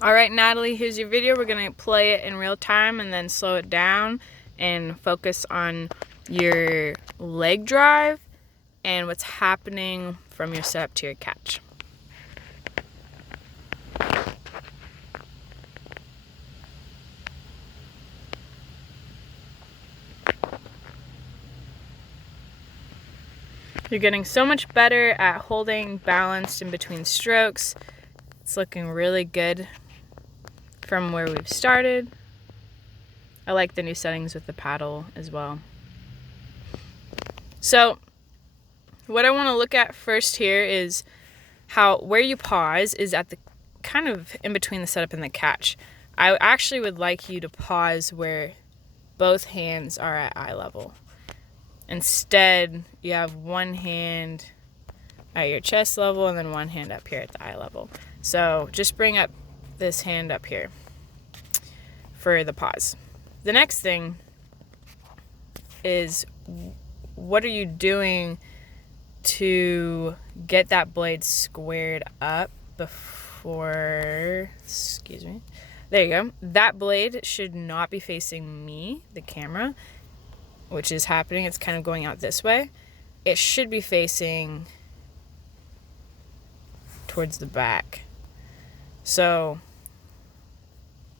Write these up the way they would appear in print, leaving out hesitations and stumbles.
All right, Natalie, here's your video. We're gonna play it in real time and then slow it down and focus on your leg drive and what's happening from your setup to your catch. You're getting so much better at holding balanced in between strokes. It's looking really good from where we've started. I like the new settings with the paddle as well. So what I want to look at first here is where you pause is at the kind of in between the setup and the catch. I actually would like you to pause where both hands are at eye level. Instead, you have one hand at your chest level and then one hand up here at the eye level. So just bring up this hand up here for the pause. The next thing is, what are you doing to get that blade squared up before, excuse me, there you go. That blade should not be facing me, the camera, which is happening. It's kind of going out this way. It should be facing towards the back. So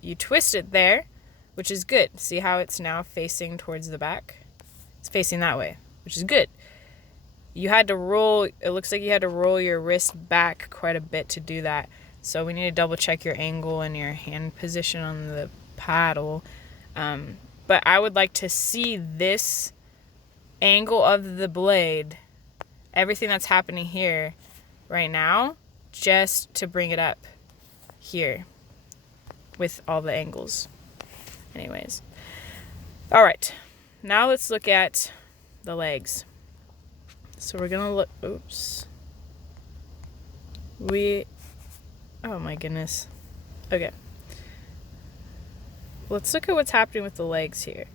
you twist it there, which is good. See how it's now facing towards the back? It's facing that way, which is good. You had to roll, it looks like you had to roll your wrist back quite a bit to do that. So we need to double check your angle and your hand position on the paddle. But I would like to see this angle of the blade, everything that's happening here right now, just to bring it up here with all the angles. Anyways. All right. Now let's look at the legs. So we're going to look, oops. Oh my goodness. Okay. Let's look at what's happening with the legs here.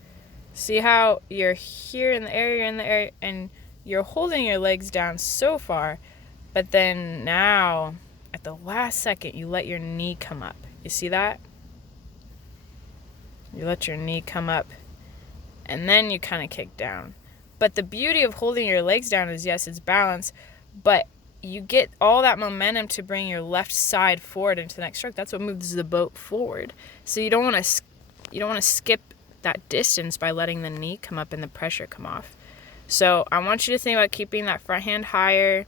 See how you're here in the area, and you're holding your legs down so far, but then now, at the last second, you let your knee come up. You see that? You let your knee come up, and then you kind of kick down. But the beauty of holding your legs down is, yes, it's balance, but you get all that momentum to bring your left side forward into the next stroke. That's what moves the boat forward. So you don't want to skip that distance by letting the knee come up and the pressure come off. So I want you to think about keeping that front hand higher.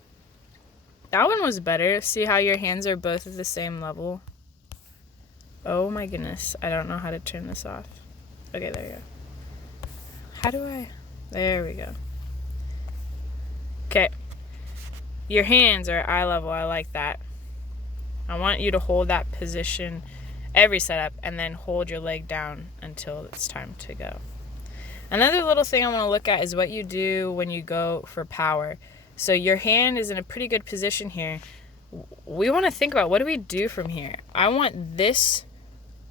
That one was better. See how your hands are both at the same level? Oh my goodness. I don't know how to turn this off. Okay, there you go. How do I? There we go. Okay. Your hands are at eye level. I like that. I want you to hold that position every setup and then hold your leg down until it's time to go. Another little thing I want to look at is what you do when you go for power. So your hand is in a pretty good position here. We want to think about, what do we do from here? I want this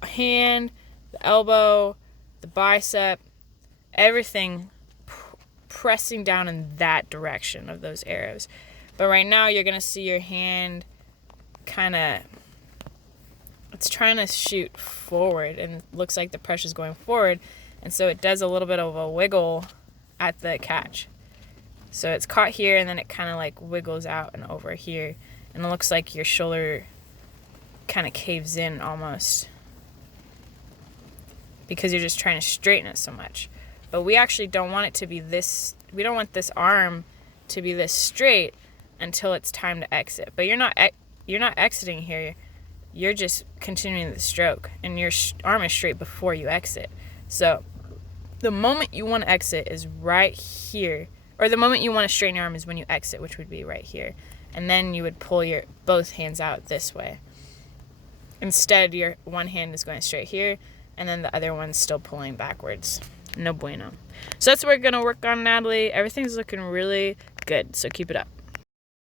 hand, the elbow, the bicep, everything pressing down in that direction of those arrows. But right now you're going to see your hand kind of, it's trying to shoot forward, and it looks like the pressure's going forward, and so it does a little bit of a wiggle at the catch. So it's caught here, and then it kind of like wiggles out and over here, and it looks like your shoulder kind of caves in almost because you're just trying to straighten it so much. But we actually don't want it to be this, we don't want this arm to be this straight until it's time to exit. But you're not exiting here. You're just continuing the stroke, and your arm is straight before you exit. So the moment you want to exit is right here, or the moment you want to straighten your arm is when you exit, which would be right here. And then you would pull your both hands out this way. Instead, your one hand is going straight here, and then the other one's still pulling backwards. No bueno. So that's what we're going to work on, Natalie. Everything's looking really good, so keep it up.